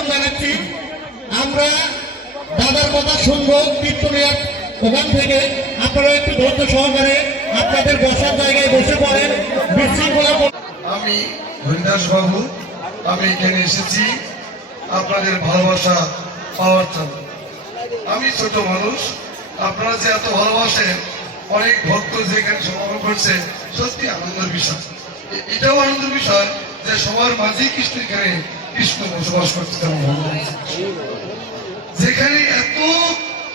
আবেদন জানাচ্ছি, আমরা দাদার কথা শুনবো কীর্তনিয়া ওখান থেকে। আপনারা একটু ধৈর্য সহকারে আপনাদের বসার জায়গায় বসে পড়েন, বিশৃঙ্খলা। আমি হরিদাস বাবু, আমি এখানে এসেছি আপনাদের ভালোবাসা পাওয়ার জন্য। আমি ছোট মানুষ, আপনারা যে এত ভালোবাসেন, অনেক ভক্ত যেখানে সমাগম করছে, সত্যি আনন্দের বিষয়। এটাও আনন্দের বিষয় যে সবার মাঝেই কৃষ্ণ এখানে কৃষ্ণ বসবাস করতে যেখানে এত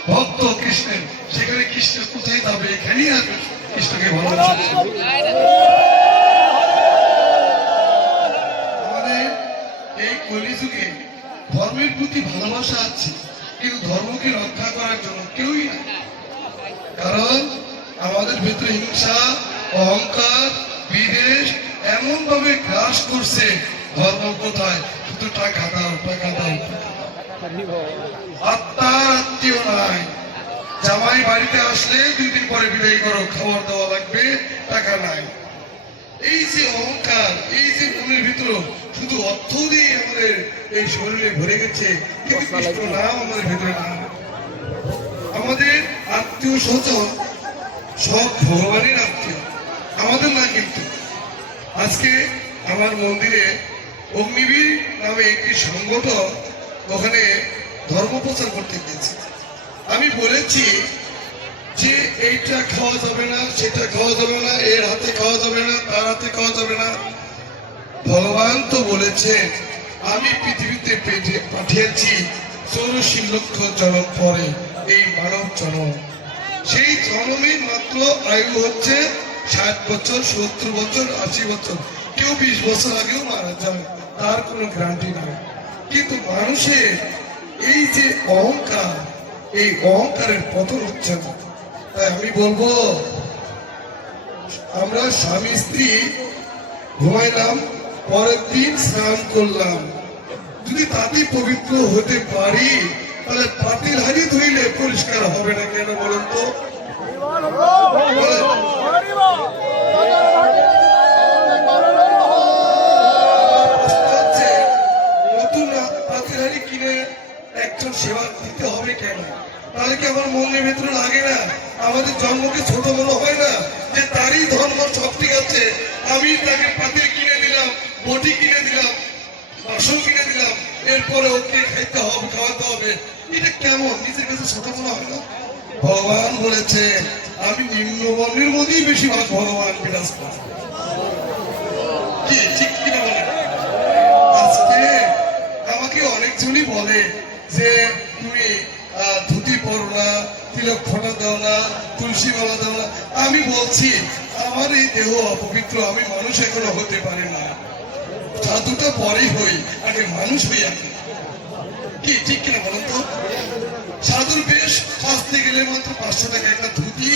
ভক্ত কৃষ্ণের, সেখানে কৃষ্ণ কোথায় যাবে? এখানেই আসবে কৃষ্ণকে ভালোবাসে। আমাদের এই কলিযুগে ধর্মের প্রতি ভালোবাসা আছে, কিন্তু ধর্মকে রক্ষা করার জন্য কেউই না। কারণ আমাদের ভেতরে হিংসা, অহংকার, বিদ্বেষ এমন ভাবে গ্রাস করছে। ধর্ম কোথায়? শুধু টাকা দাও, টাকা দাও। আত্মার আত্মীয় নাই। জামাই বাড়িতে আসলে 2 দিন পরে বিদায় করো, খাবার দেওয়া লাগবে, টাকা নাই। এই যে অহংকার, এই যে মনের ভিতর শুধু অর্থ দিয়ে আমাদের এই শরীরে ভরে গেছে, কিন্তু কৃষ্ণ নাম আমাদের ভেতরে না। আমাদের আত্মীয় স্বজন সব ভগবানের আত্মীয়, আমাদের না। কিন্তু আজকে আমার মন্দিরে অগ্নিবীর নামে একটি সংগঠন ওখানে ধর্ম প্রচার করতে গিয়েছে। আমি বলেছি যে এইটা খাওয়া যাবে না, সেটা খাওয়া যাবে না, এর হাতে খাওয়া যাবে না, তার হাতে খাওয়া যাবে না। ভগবান তো বলেছেন আমি পৃথিবীতে পাঠিয়েছি 84 লক্ষ জন্ম পরে এই মানব জন্ম। সেই জন্মের মাত্র আয়ু হচ্ছে 60 বছর, 70 বছর, 80 বছর। কেউ 20 বছর আগেও মারা যায়, তার কোনো গ্যারান্টি নাই। কিন্তু মানুষের এই যে অহংকার, এই অহংকারের পতন হচ্ছে না। তাই আমি বলবো, আমরা স্বামী স্ত্রী ঘুমাইলাম, পরের দিন স্নান করলাম, যদি তাতে পবিত্র হতে পারি, তাহলে পাতিল হাড়ি ধুইলে পরিষ্কার হবে না কেন বলুন তো? নতুন পাতিল হাড়ি কিনে একজন সেবা দিতে হবে কেন? তাহলে কি আমার মনের ভেতরে লাগে না? আমাদের জন্মকে ছোট বড় হয় না যে তারই ধর্ম সব ঠিক আছে, আমি তাকে পাতিল কিনে দিলাম, বটি কিনে দিলাম, বাসন কিনে দিলাম, এরপরে ওকে খাইতে হবে, খাওয়াতে হবে। এটা কেমন? নিজের কাছে ছোট মনে হয় না? ভগবান বলেছে আমি নিম্নবর্ণের মধ্যেই বেশিরভাগ ভগবান বিরাজ করে। কি ঠিক কিনা বলে? আজকে আমাকে অনেকজনই বলে যে তুমি ধুতি পরো না, তিলক ফোঁটা দাও না, তুলসী মালা দাও না। আমি বলছি আমার এই দেহ অপবিত্র, আমি মানুষ এখনো হতে পারি না। সাধুটা পরেই হই, আগে মানুষ হই আগে। কি ঠিক কিনা বলুন তো? সাধুর বেশ সাজতে গেলে মাত্র 500 টাকা একটা ধুতি,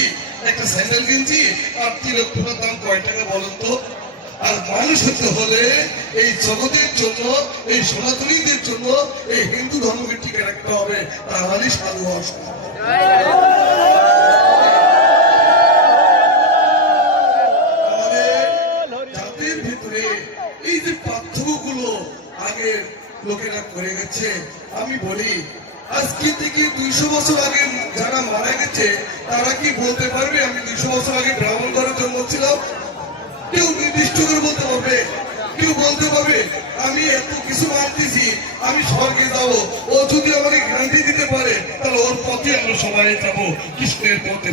একটা স্যান্ডেল গেঞ্জি, আর তিলক ফোঁটার দাম কয় টাকা বলুন তো? আর মানুষ হতে হলে এই জগতের জন্য, এই সনাতনীদের জন্য এই হিন্দু ধর্মকে টিকে রাখতে হবে, তাহলে সাধু হওয়া সম্ভব। আমাদের জাতির ভিতরে এই যে পার্থক্যগুলো আগে লোকেরা করে গেছে, আমি বলি আজকে থেকে 200 বছর আগে যারা মারা গেছে তারা কি বলতে পারবে আমি 200 বছর আগে ব্রাহ্মণ ঘরে জন্মেছিলাম? কেউ নির্দিষ্ট করে বলতে পারবে? কেউ বলতে পারবে আমি এত কিছু মানতেছি, আমি স্বর্গে যাবো? ও যদি আমাকে গ্যারান্টি দিতে পারে, তাহলে ওর পথে আমরা সবাই যাবো, কৃষ্ণের পথে।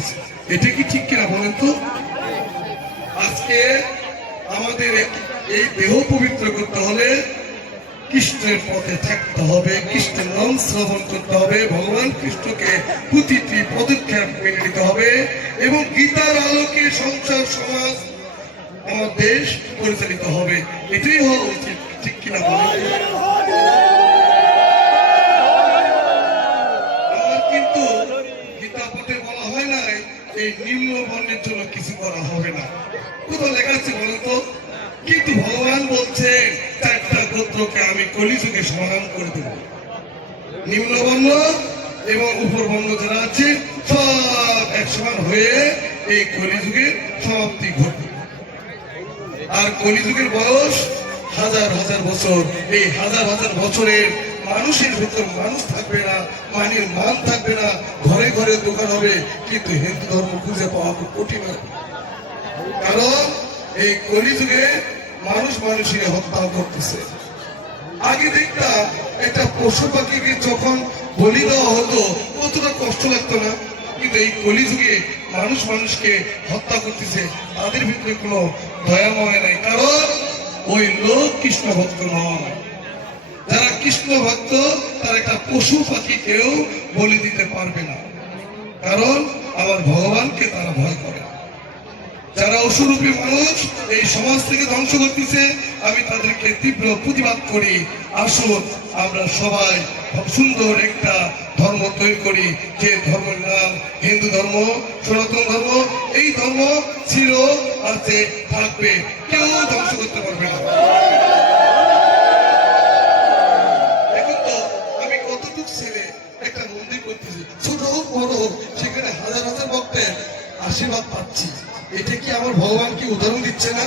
এটা কি ঠিক কিনা বলেন তো? আজকে আমাদের এই দেহ পবিত্র করতে হলে কৃষ্ণের পথে থাকতে হবে, কৃষ্ণের নাম শ্রবণ করতে হবে, ভগবান কৃষ্ণকে প্রতিটি পদক্ষেপ মেনে নিতে হবে, এবং গীতার আলোকে সংসার, সমাজ, আমার দেশ পরিচালিত হবে। এটাই হওয়া উচিত, ঠিক কিনা বলেন? আমার কিন্তু গীতা পথে বলা হয় না এই নিম্ন বর্ণের জন্য কিছু করা হবে না। কোথাও লেখা আছে বলেন তো? কিন্তু ভগবান বলছে 4টা গোত্রকে আমি কলিযুগে সমাধান করে দেব। নিম্নবর্ণ এবং উপরবর্ণ যারা আছে সব একসমান হয়ে এই কলিযুগের সমাপ্তি ঘটবে। আর কলিযুগের বয়স 1000 বছর। এই 1000 বছরের মানুষের ভেতর মানুষ থাকবে না, মানে মান থাকবে না, ঘরে ঘরে দোকান হবে, কিন্তু হিন্দু ধর্ম খুঁজে পাওয়া খুব কঠিন হবে। কারণ এই কলিযুগে মানুষ মানুষের হত্যা করতেছে। আগে দেখতাম একটা পশু পাখিকে যখন বলি দেওয়া হতো কতটা কষ্ট লাগতো না, কিন্তু এই কলিযুগে মানুষ মানুষকে হত্যা করতেছে, তাদের ভিতরে কোনো দয়া মনে নাই। কারণ ওই লোক কৃষ্ণ ভক্ত নয়। যারা কৃষ্ণ ভক্ত তারা একটা পশু পাখিকেও বলি দিতে পারবে না, কারণ আমার ভগবানকে তারা ভয় করে। যারা অসুরূপী মানুষ এই সমাজ থেকে ধ্বংস করতেছে, আমি তাদেরকে তীব্র প্রতিবাদ করি। আসুন আমরা সবাই সুন্দর একটা ধর্ম তৈরি করি, যে ধর্মের নাম হিন্দু ধর্ম, সনাতন ধর্ম। এই ধর্ম ছিল, আছে, থাকবে, কেউ ধ্বংস করতে পারবে না। এখন তো আমি কতটুকু ছেলে একটা মন্দির করতেছি, ছোট হোক বড় হোক, সেখানে হাজার হাজার ভক্তের আশীর্বাদ পাচ্ছি। এটা কি আমার ভগবান কি উদাহরণ দিচ্ছে না?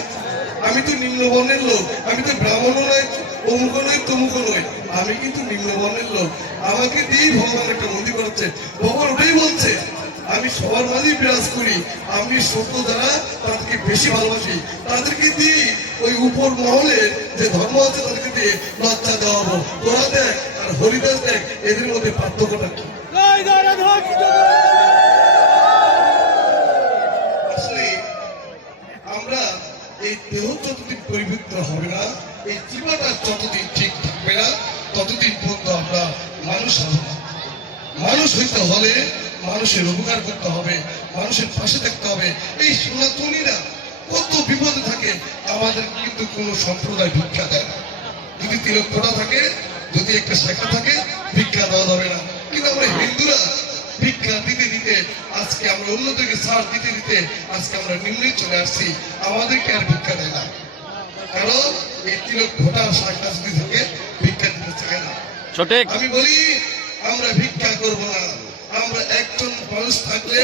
আমি তো নিম্নবর্ণের লোক, আমি তো ব্রাহ্মণ নয়, অমুক নয়, তমুক নয়, আমি কিন্তু নিম্নবর্ণের লোক। আমাকে দিয়েই ভগবান একটা মন্দির করাচ্ছে। ভগবান ওটাই বলছে, আমি সবার মাঝেই বিরাজ করি, আমি সত্য যারা তাদেরকে বেশি ভালোবাসি, তাদেরকে দিয়ে ওই উপর মহলে যে ধর্ম আছে তাদেরকে দিয়ে লজ্জা দেওয়া হবো। তোরা দেখ আর হরিদাস দেখ, এদের মধ্যে পার্থক্যটা কি? আমরা এই দেহ যতদিন পরিবৃত্ত হবে না, এই জীবনটা যতদিন ঠিক থাকবে না, ততদিন পর্যন্ত আমরা মানুষ হব না। মানুষ হইতে হলে মানুষের উপকার করতে হবে, মানুষের পাশে থাকতে হবে। এই সনাতনীরা কত বিপদে থাকে, আমাদের কিন্তু কোনো সম্প্রদায় ভিক্ষা দেয় না। যদি তিলক ফোঁটা থাকে, যদি একটা শাখা থাকে, ভিক্ষা দেওয়া যাবে না। কিন্তু আমরা হিন্দুরা ভিক্ষা দিতে দিতে আজকে আমরা অন্যদেরকে ছাড় দিতে দিতে আজকে আমরা নিম্নে চলে আসছি, আমাদেরকে আর ভিক্ষা দেয় না। কারণ এই তিলক ফোঁটা শাখা যদি থাকে, ভিক্ষা দিতে চায় না। আমি বলি আমরা ভিক্ষা করব না, আমরা একজন মানুষ থাকলে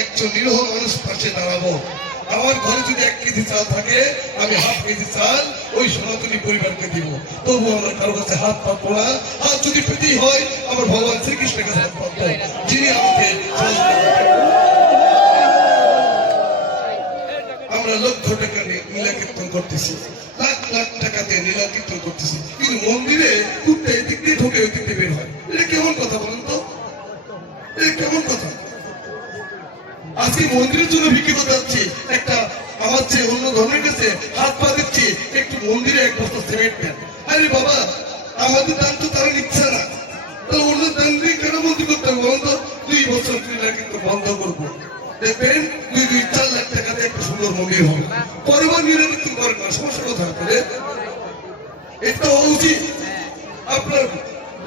একজন নিরহ মানুষ পাশে দাঁড়াবো। আমার ঘরে যদি 1 কেজি চাল থাকে, আমি হাফ কেজি চাল ওই সনাতনী পরিবারকে দিব। তবু আমরা কারো কাছে হাত পাতবো না। হাত যদি পেতেই হয়, আমার ভগবান শ্রীকৃষ্ণের কাছে হাত পাতবো, যিনি আমাকে। আমরা লক্ষ টাকা নীলা কীর্তন করতেছি, লাখ লাখ টাকা দিয়ে নীলা কীর্তন করতেছি, কিন্তু মন্দিরে কুত্তা এদিক দিয়ে ঢোকে, ওই দিক দিয়ে বের হয়। এটা কেমন কথা বলেন তো? এটা কেমন কথা? আজকে মন্দিরের জন্য বিক্রি করতে যাচ্ছি, একটা আমার চেয়ে অন্য ধর্মের কাছে হাত পা দিচ্ছি, একটু মন্দিরে 1 বস্তা সিমেন্ট দেন। আরে বাবা, আমাদের দান তো তারা নিচ্ছে না, তাহলে অন্য দান দিয়ে কেন মন্দির করতে হবে বলুন তো? 2 বছর কিন্তু বন্ধ করবো, দেখবেন 2-4 লাখ টাকাতে একটা সুন্দর মন্দির হবে। পরের নিয়ে কিন্তু করেন না, সমস্যা কোথায় করে? এটা উচিত। আপনার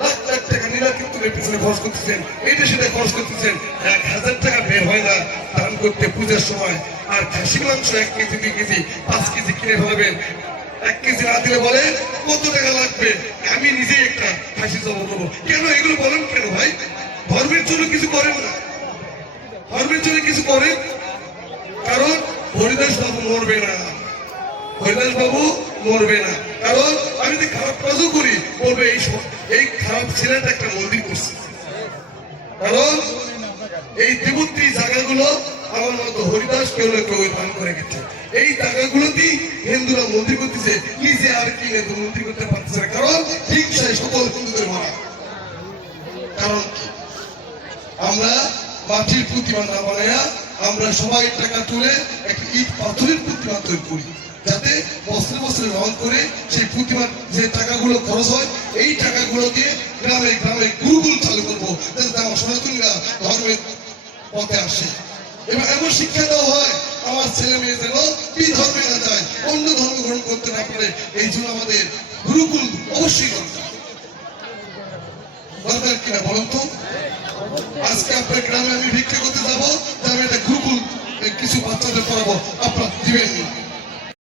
লাখ লাখ টাকা নিরাকীর্তনের পিছনে খরচ করতেছেন, এটা সেটা খরচ করতেছেন, 1000 টাকা বের হয় না দান করতে পূজার সময়। আর খাসি মাংস 1 কেজি 2 কেজি 5 কেজি কিনে ফেলবেন, 1 কেজি না দিলে বলে কত টাকা লাগবে, আমি নিজে একটা খাসি জমা করবো। কেন এগুলো বলেন কেন ভাই? ধর্মের জন্য কিছু করেন না, ধর্মের জন্য কিছু করেন। কারণ হরিদাস বাবু মরবে না, হরিদাস বাবু মরবে না। কারণ আমি যদি খারাপ কাজও করি, বলবে এই খারাপ ছেলেটা একটা মন্দির করছে। কারণ এই দেবত্রী জায়গাগুলো আমার মতো হরিদাস কেউ না কেউ দান করে গেছে। এই জায়গাগুলোতেই হিন্দুরা মন্দির করতেছে, নিজে আর কি মন্দির করতে পারতেছে না। কারণ হিংসায় সকল হিন্দুদের মারা। কারণ আমরা মাটির প্রতিমা না বানাইয়া আমরা সবাই টাকা তুলে একটা ইট পাথরের প্রতিমা তৈরি করি, যাতে বছরে বছরে রং করে সেই প্রতিমার যে টাকাগুলো খরচ হয়, এই টাকাগুলো দিয়ে গ্রামে গ্রামে গুরুকুল চালু করবো, যাতে আমার সনাতনীরা ধর্মের পথে আসে। এবং এমন শিক্ষা দেওয়া হয় আমার ছেলে মেয়ে যেন কি ধর্মে না যায়, অন্য ধর্ম গ্রহণ করতে না পারে। এই জন্য আমাদের গুরুকুল অবশ্যই দরকার কিনা বলুন তো? আজকে আপনার গ্রামে আমি ভিক্ষা করতে যাবো, আমি একটা গুরুকুল কিছু বাচ্চাদের পড়াবো, আপনার দিবেন।